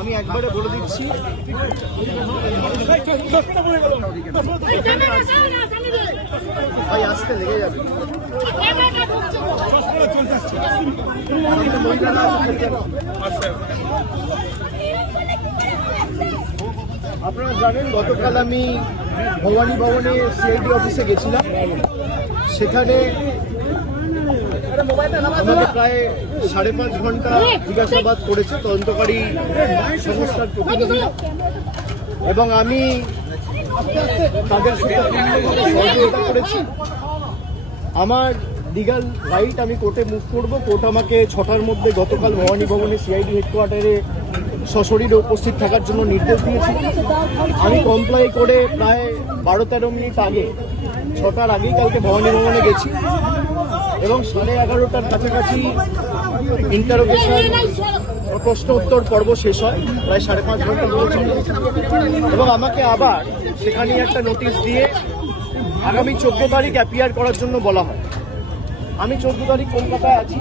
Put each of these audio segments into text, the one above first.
আমি একবারে বলে দিচ্ছি, ভাই আসতে লেগে যাবে। আপনারা জানেন গতকাল আমি ভবানী ভবনে সিআইডি অফিসে গেছিলাম। সেখানে আমাকে প্রায় 5.5 ঘন্টা জিজ্ঞাসাবাদ করেছে তদন্তকারী সংস্থার প্রতিনিধি, এবং আমি তাদের সাথে সহযোগিতা করেছি। আমার লিগাল রাইট, আমি কোর্টে মুভ করব। কোর্ট আমাকে 6টার মধ্যে গতকাল ভবানী ভবনে সিআইডি হেডকোয়ার্টারে সশরীরে উপস্থিত থাকার জন্য নির্দেশ দিয়েছিল। আমি কমপ্লাই করে প্রায় 12-13 মিনিট আগে, 6টার আগেই কালকে ভবানী ভবনে গেছি, এবং 11:30টার কাছাকাছি ইন্টারোগেশন প্রশ্ন উত্তর পর্ব শেষ হয়, প্রায় 5.5 ঘন্টা ধরে চলে। এবং আমাকে আবার সেখানে একটা নোটিশ দিয়ে আগামী 14 তারিখ অ্যাপিয়ার করার জন্য বলা হয়। আমি 14 তারিখ কলকাতায় আছি,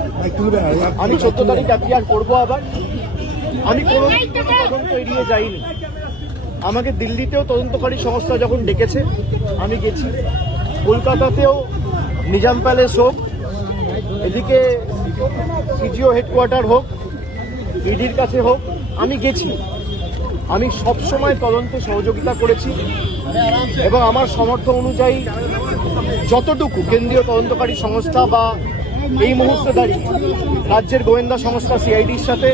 আমি 14 তারিখ অ্যাপিয়ার করবো আবার। আমি কোনো তদন্ত এড়িয়ে যাইনি। আমাকে দিল্লিতেও তদন্তকারী সংস্থা যখন ডেকেছে আমি গেছি, কলকাতাতেও নিজাম প্যালেস হোক, এদিকে সিজিও হেডকোয়ার্টার হোক, ইডির কাছে হোক, আমি গেছি। আমি সবসময় তদন্তে সহযোগিতা করেছি, এবং আমার সামর্থ্য অনুযায়ী যতটুকু কেন্দ্রীয় তদন্তকারী সংস্থা বা এই মুহূর্তে দাঁড়িয়ে রাজ্যের গোয়েন্দা সংস্থা সিআইডির সাথে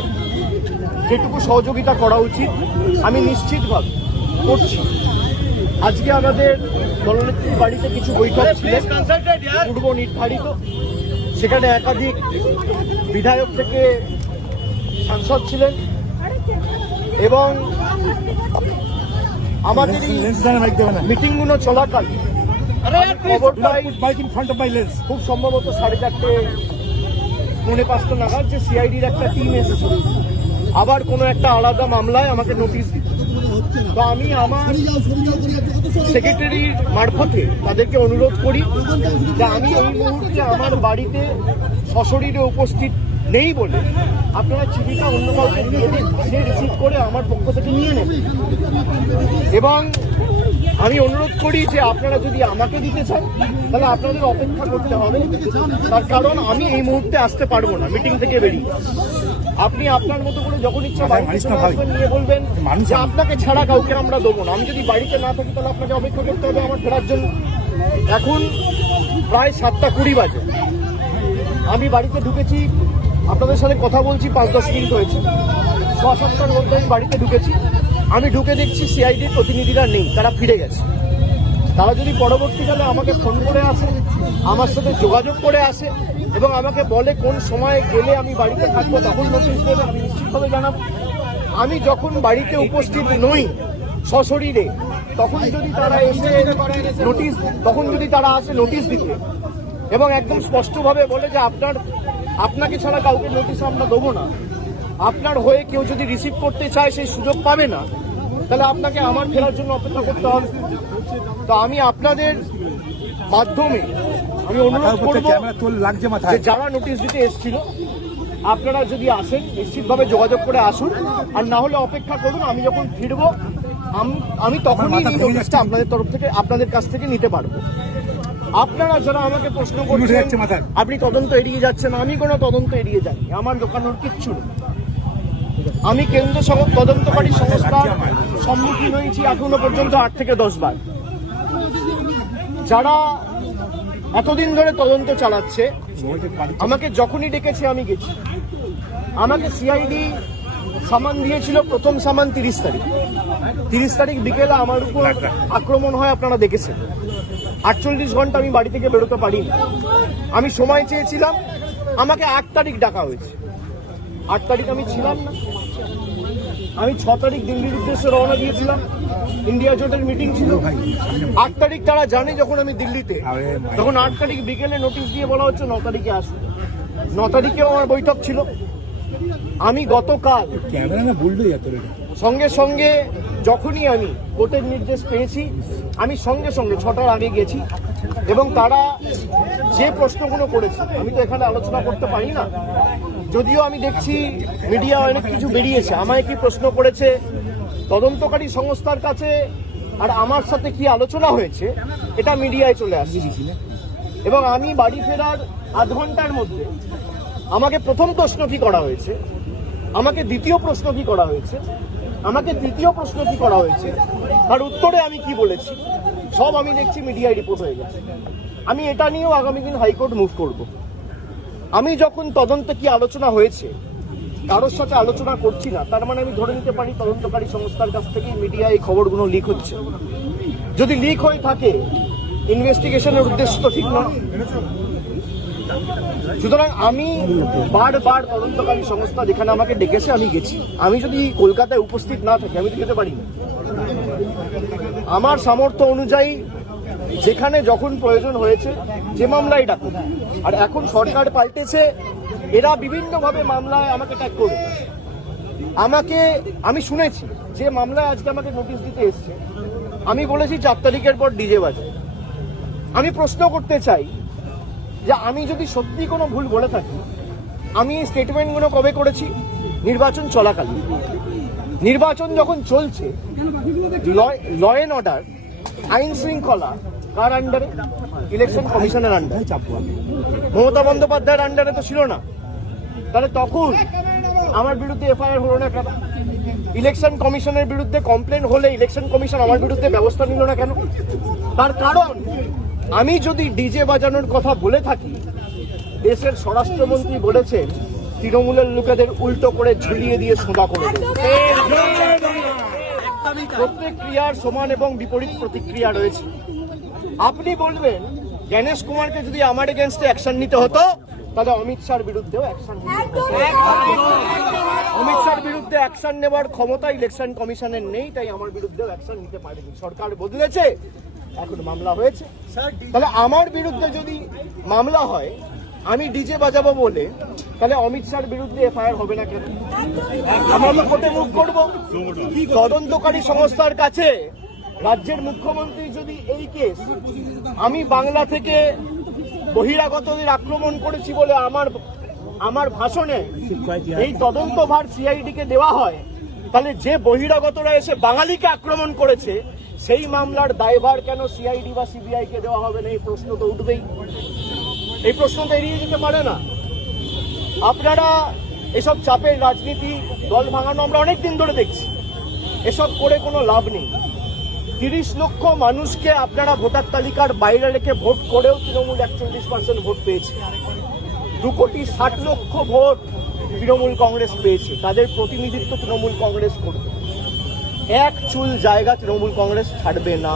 যেটুকু সহযোগিতা করা উচিত আমি নিশ্চিতভাবে করছি। আজকে আমাদের দলনেত্রীর বাড়িতে কিছু বৈঠক ছিল পূর্ব নির্ধারিত, সেখানে একাধিক বিধায়ক থেকে সাংসদ ছিলেন, এবং আমাদের মিটিংগুলো চলাকাল খবর পাই খুব সম্ভবত 4:30-4:45 নাগাদ যে সিআইডির একটা টিম এসেছিল আবার কোনো একটা আলাদা মামলায় আমাকে নোটিশ দিত। তো আমি আমার সেক্রেটারির মারফতে তাদেরকে অনুরোধ করি যে আমি এই মুহূর্তে আমার বাড়িতে সশরীরে উপস্থিত নেই বলে আপনারা চিঠিটা অন্য কাউকে দিয়ে দিন, সে রিসিভ করে আমার পক্ষ থেকে নিয়ে নেন। এবং আমি অনুরোধ করি যে আপনারা যদি আমাকে দিতে চান তাহলে আপনাদের অপেক্ষা করতে হবে, তার কারণ আমি এই মুহূর্তে আসতে পারবো না মিটিং থেকে বেরিয়ে। আপনি আপনার মতো করে যখন ইচ্ছা বাড়িতে নিয়ে বলবেন যে আপনাকে ছাড়া কাউকে আমরা দেবো না। আমি যদি বাড়িতে না থাকি তাহলে আপনাকে অপেক্ষা করতে হবে আমার ফেরার জন্য। এখন প্রায় 7:20 বাজে, আমি বাড়িতে ঢুকেছি, আপনাদের সাথে কথা বলছি 5-10 মিনিট হয়েছে। 6-7টার মধ্যে আমি বাড়িতে ঢুকেছি। আমি ঢুকে দেখছি সিআইডির প্রতিনিধিরা নেই, তারা ফিরে গেছে। তারা যদি পরবর্তীকালে আমাকে ফোন করে আসে, আমার সাথে যোগাযোগ করে আসে এবং আমাকে বলে কোন সময়ে গেলে আমি বাড়িতে থাকবো, তখন নোটিশ দেবে, আমি নিশ্চিতভাবে জানাবো। আমি যখন বাড়িতে উপস্থিত নই সশরীরে, তখন যদি তারা এসে নোটিশ, তখন যদি তারা আসে নোটিশ দিতে এবং একদম স্পষ্টভাবে বলে যে আপনাকে ছাড়া কাউকে নোটিশ আমরা দেবো না, আপনার হয়ে কেউ যদি রিসিভ করতে চায় সেই সুযোগ পাবে না, তাহলে আপনাকে আমার ফেরার জন্য অপেক্ষা করতে হবে। তো আমি আপনাদের মাধ্যমে আমি অনুরোধ করব যে যারা নোটিশ দিতে এসেছিল আপনারা যদি আসেন নিশ্চিতভাবে যোগাযোগ করে আসুন, আর না হলে অপেক্ষা করুন। আমি যখন ফিরবো আমি তখনই এই নোটিশটা আপনাদের তরফ থেকে, আপনাদের কাছ থেকে নিতে পারবো। আপনারা যারা আমাকে প্রশ্ন করছেন আপনি তদন্ত এড়িয়ে যাচ্ছেন, আমি কোনো তদন্ত এড়িয়ে যাই, আমার দোকানোর কিচ্ছু নেই। আমি কেন্দ্র তদন্তকারী সংস্থার সম্মুখীন হয়েছি এখনো পর্যন্ত 8 থেকে 10 বার। যারা এতদিন ধরে তদন্ত চালাচ্ছে আমাকে যখনই ডেকেছে আমি গেছি। আমাকে সিআইডি সামান দিয়েছিল, প্রথম সামান 30 তারিখ। 30 তারিখ বিকেলে আমার উপর আক্রমণ হয়, আপনারা দেখেছেন। 48 ঘন্টা আমি বাড়ি থেকে বেরোতে পারিনি। আমি সময় চেয়েছিলাম, আমাকে 8 তারিখ ডাকা হয়েছে। 8 তারিখ আমি ছিলাম না। আমি 6 তারিখ দিল্লির উদ্দেশ্যে রওনা দিয়েছিলাম, ইন্ডিয়া জোটের মিটিং ছিল। 8 তারিখ তারা জানে যখন আমি দিল্লিতে, তখন 8 তারিখ বিকেলে নোটিশ দিয়ে বলা হচ্ছে 9 তারিখে আসুন। 9 তারিখেও আমার বৈঠক ছিল। আমি গতকাল সঙ্গে সঙ্গে যখনই আমি কোর্টের নির্দেশ পেয়েছি আমি সঙ্গে সঙ্গে 6টার আগে গেছি, এবং তারা যে প্রশ্নগুলো করেছে আমি তো এখানে আলোচনা করতে পারি না, যদিও আমি দেখছি মিডিয়া অনেক কিছু বেরিয়েছে, আমায় কি প্রশ্ন করেছে তদন্তকারী সংস্থার কাছে আর আমার সাথে কি আলোচনা হয়েছে এটা মিডিয়ায় চলে আসছে। এবং আমি বাড়ি ফেরার আধ ঘন্টার মধ্যে আমাকে প্রথম প্রশ্ন কি করা হয়েছে, আমাকে দ্বিতীয় প্রশ্ন কি করা হয়েছে, আমাকে তৃতীয় প্রশ্ন কি করা হয়েছে, তার উত্তরে আমি কি বলেছি সব আমি দেখছি মিডিয়ায় রিপোর্ট হয়ে গেছে। আমি এটা নিয়েও আগামী দিন হাইকোর্ট মুভ করব। আমি যখন তদন্তে কি আলোচনা হয়েছে কারোর সাথে আলোচনা করছি না, তার মানে আমি ধরে নিতে পারি তদন্তকারী সংস্থার কাছ থেকে মিডিয়ায় এই খবরগুলো লিক হচ্ছে। যদি লিক হয়ে থাকে ইনভেস্টিগেশনের উদ্দেশ্য তো ঠিক নয়। সুতরাং আমি বারবার তদন্তকারী সংস্থা যেখানে আমাকে ডেকেছে আমি গেছি। আমি যদি কলকাতায় উপস্থিত না থাকি আমি তো যেতে পারি না। আমার সামর্থ্য অনুযায়ী যেখানে যখন প্রয়োজন হয়েছে যে মামলায় ডাকুন। আর এখন সরকার পাল্টেছে, এরা বিভিন্নভাবে মামলায় আমাকে ট্যাগ করবে। আমি শুনেছি যে মামলায় আজকে আমাকে নোটিশ দিতে এসছে, আমি বলেছি 4 তারিখের পর ডিজে বাজে। আমি প্রশ্ন করতে চাই যে আমি যদি সত্যি কোনো ভুল বলে থাকি, আমি এই স্টেটমেন্টগুলো কবে করেছি? নির্বাচন চলাকালীন। নির্বাচন যখন চলছে, ল অ্যান্ড অর্ডার, আইন শৃঙ্খলা কার আন্ডারে? ইলেকশন কমিশনের আন্ডারে। মমতা বন্দ্যোপাধ্যায়ের আন্ডারে তো ছিল না। তাহলে তখন আমার বিরুদ্ধে এফআইআর হলো না কেন? ইলেকশন কমিশনের বিরুদ্ধে কমপ্লেন হলে ইলেকশন কমিশন আমার বিরুদ্ধে ব্যবস্থা নিল না কেন? তার কারণ আমি যদি ডিজে বাজানোর কথা বলে থাকি, দেশের স্বরাষ্ট্রমন্ত্রী বলেছেন তৃণমূলের লোকেদের উল্টো করে ঝুলিয়ে দিয়ে সোজা করে দেবে। প্রত্যেক ক্রিয়ার সমান এবং বিপরীত প্রতিক্রিয়া রয়েছে। আপনি বলবেন জ্ঞানেশ কুমারকে যদি আমার এগেনস্টে অ্যাকশন নিতে হতো তাহলে অমিত শাহর বিরুদ্ধেও অ্যাকশন নিতে হতো। অমিত শাহর বিরুদ্ধে অ্যাকশন নেওয়ার ক্ষমতা ইলেকশন কমিশনের নেই, তাই আমার বিরুদ্ধেও অ্যাকশন নিতে পারেনি। সরকার বদলেছে, এখন মামলা হয়েছে। তাহলে আমার বিরুদ্ধে যদি মামলা হয়, আমি ডিজে বাজাবো বলে, তাহলে অমিত শাহর বিরুদ্ধে এফআইআর হবে না কেন? আমরা তো কোর্টে মুভ করবো। তদন্তকারী সংস্থার কাছে রাজ্যের মুখ্যমন্ত্রী যদি এই কেস আমি বাংলা থেকে বহিরাগতদের আক্রমণ করেছি বলে আমার ভাষণে এই তদন্তভার সিআইডি কে দেওয়া হয়, তাহলে যে বহিরাগতরা এসে বাঙালিকে আক্রমণ করেছে সেই মামলার দায়ভার কেন সিআইডি বা সিবিআই কে দেওয়া হবে না? এই প্রশ্ন তো উঠবেই। এই প্রশ্ন তো এড়িয়ে যেতে পারে না। আপনারা এসব চাপের রাজনীতি, দল ভাঙানো আমরা অনেকদিন ধরে দেখছি। এসব করে কোনো লাভ নেই। 30 লক্ষ মানুষকে আপনারা ভোটার তালিকার বাইরে রেখে ভোট করেও তৃণমূল 41% ভোট পেয়েছে। 2,60,00,000 ভোট তৃণমূল কংগ্রেস পেয়েছে। তাদের প্রতিনিধিত্ব তৃণমূল কংগ্রেস করবে। এক চুল জায়গা তৃণমূল কংগ্রেস ছাড়বে না।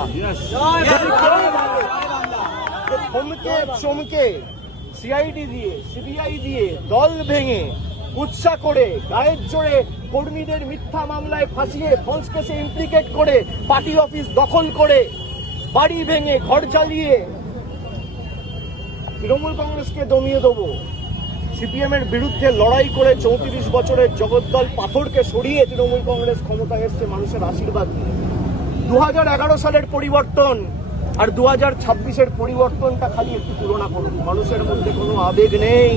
থমকে চমকে সিআইডি দিয়ে, সিবিআই দিয়ে, দল ভেঙে, উৎসাহ করে, গায়ের জোরে কর্মীদের মিথ্যা মামলায় ফাঁসিয়ে, ফলস কেসে ইমপ্লিকেট করে, পার্টি অফিস দখল করে, বাড়ি ভেঙে, ঘর জ্বালিয়ে তৃণমূল কংগ্রেসকে দমিয়ে দেবো। সিপিএম এর বিরুদ্ধে লড়াই করে 34 বছরের জগদ্দল পাথরকে সরিয়ে তৃণমূল কংগ্রেস ক্ষমতায় এসছে মানুষের আশীর্বাদ। 2011 সালের পরিবর্তন আর 2026-এর পরিবর্তনটা খালি একটু তুলনা করুন। মানুষের মধ্যে কোনো আবেগ নেই,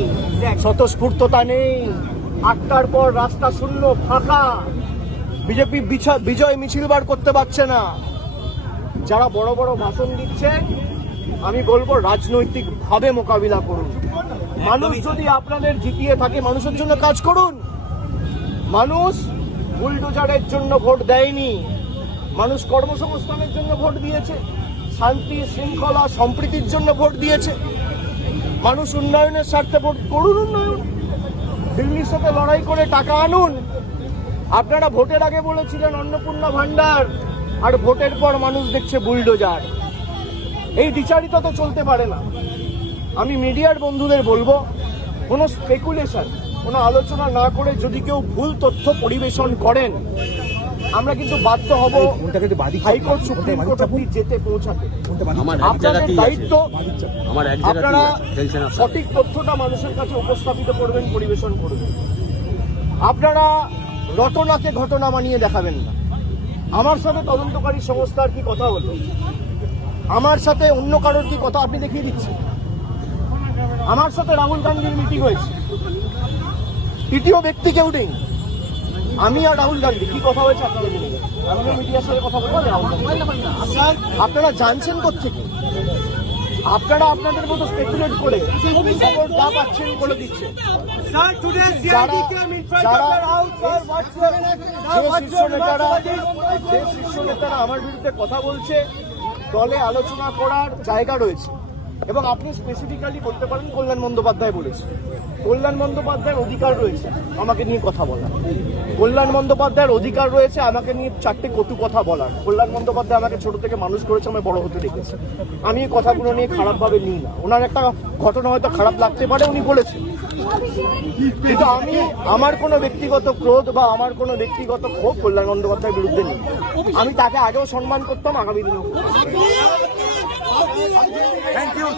স্বতঃস্ফূর্ততা নেই। 8টার পর রাস্তা শূন্য, ফাঁকা। বিজেপি বিজয় মিছিল বার করতে পারছে না। যারা বড় বড় ভাষণ দিচ্ছে, আমি বলবো রাজনৈতিকভাবে মোকাবিলা করুন। মানুষ যদি আপনাদের জিতিয়ে থাকে, মানুষের জন্য কাজ করুন। মানুষ বুলডোজারের জন্য ভোট দেয়নি, মানুষ কর্মসংস্থানের জন্য ভোট দিয়েছে, শান্তি শৃঙ্খলা সম্প্রীতির জন্য ভোট দিয়েছে। মানুষ উন্নয়নের স্বার্থে ভোট করুন। উন্নয়ন, দিল্লির সাথে লড়াই করে টাকা আনুন। আপনারা ভোটের আগে বলেছিলেন অন্নপূর্ণা ভান্ডার, আর ভোটের পর মানুষ দেখছে বুলডোজার। এই দ্বিচারিতা তো চলতে পারে না। আমি মিডিয়ার বন্ধুদের বলবো, কোনো স্পেকুলেশন, কোনো আলোচনা না করে যদি কেউ ভুল তথ্য পরিবেশন করেন, আমরা কিন্তু বাধ্য হব হাইকোর্ট, সুপ্রিম কোর্ট অবধি যেতে পৌঁছাতে। আপনাদের দায়িত্ব, আপনারা সঠিক তথ্যটা মানুষের কাছে উপস্থাপিত করবেন, পরিবেশন করবেন। আপনারা রটনাকে ঘটনা বানিয়ে দেখাবেন না। আমার সাথে তদন্তকারী সংস্থার কি কথা হলো, আমার সাথে অন্য কারোর কি কথা আপনি দেখিয়ে দিচ্ছেন। আমার সাথে রাহুল গান্ধীর মিটিং হয়েছে, তৃতীয় ব্যক্তি কেউ নেই। আমি আর রাহুল গান্ধী কি কথা হয়েছে আপনারা জেনে গেছেন। আমিও মিডিয়ার সাথে কথা বলবো রাহুল গান্ধী। আপনারা জানছেন কোত্থেকে? আপনারা আপনাদের মতো স্পেকুলেট করে খবর যা পাচ্ছেন বলে দিচ্ছেন। যে শীর্ষ নেতারা আমার বিরুদ্ধে কথা বলছে, দলে আলোচনা করার জায়গা রয়েছে, এবং আপনি স্পেসিফিক্যালি বলতে পারেন কল্যাণ বন্দ্যোপাধ্যায় বলেছে। কল্যাণ বন্দ্যোপাধ্যায়ের অধিকার রয়েছে আমাকে নিয়ে কথা বলার। কল্যাণ বন্দ্যোপাধ্যায়ের অধিকার রয়েছে আমাকে নিয়ে 4টে কটু কথা বলার। কল্যাণ বন্দ্যোপাধ্যায় আমাকে ছোট থেকে মানুষ করেছে, আমি বড় হতে দেখেছি। আমি এই কথাগুলো নিয়ে খারাপভাবে নিই না। ওনার একটা ঘটনা হয়তো খারাপ লাগতে পারে, উনি বলেছেন, কিন্তু আমি আমার কোনো ব্যক্তিগত ক্রোধ বা আমার কোনো ব্যক্তিগত ক্ষোভ কল্যাণ বন্দ্যোপাধ্যায়ের বিরুদ্ধে নেই। আমি তাকে আগেও সম্মান করতাম, আগামী দিনেও। Thank you.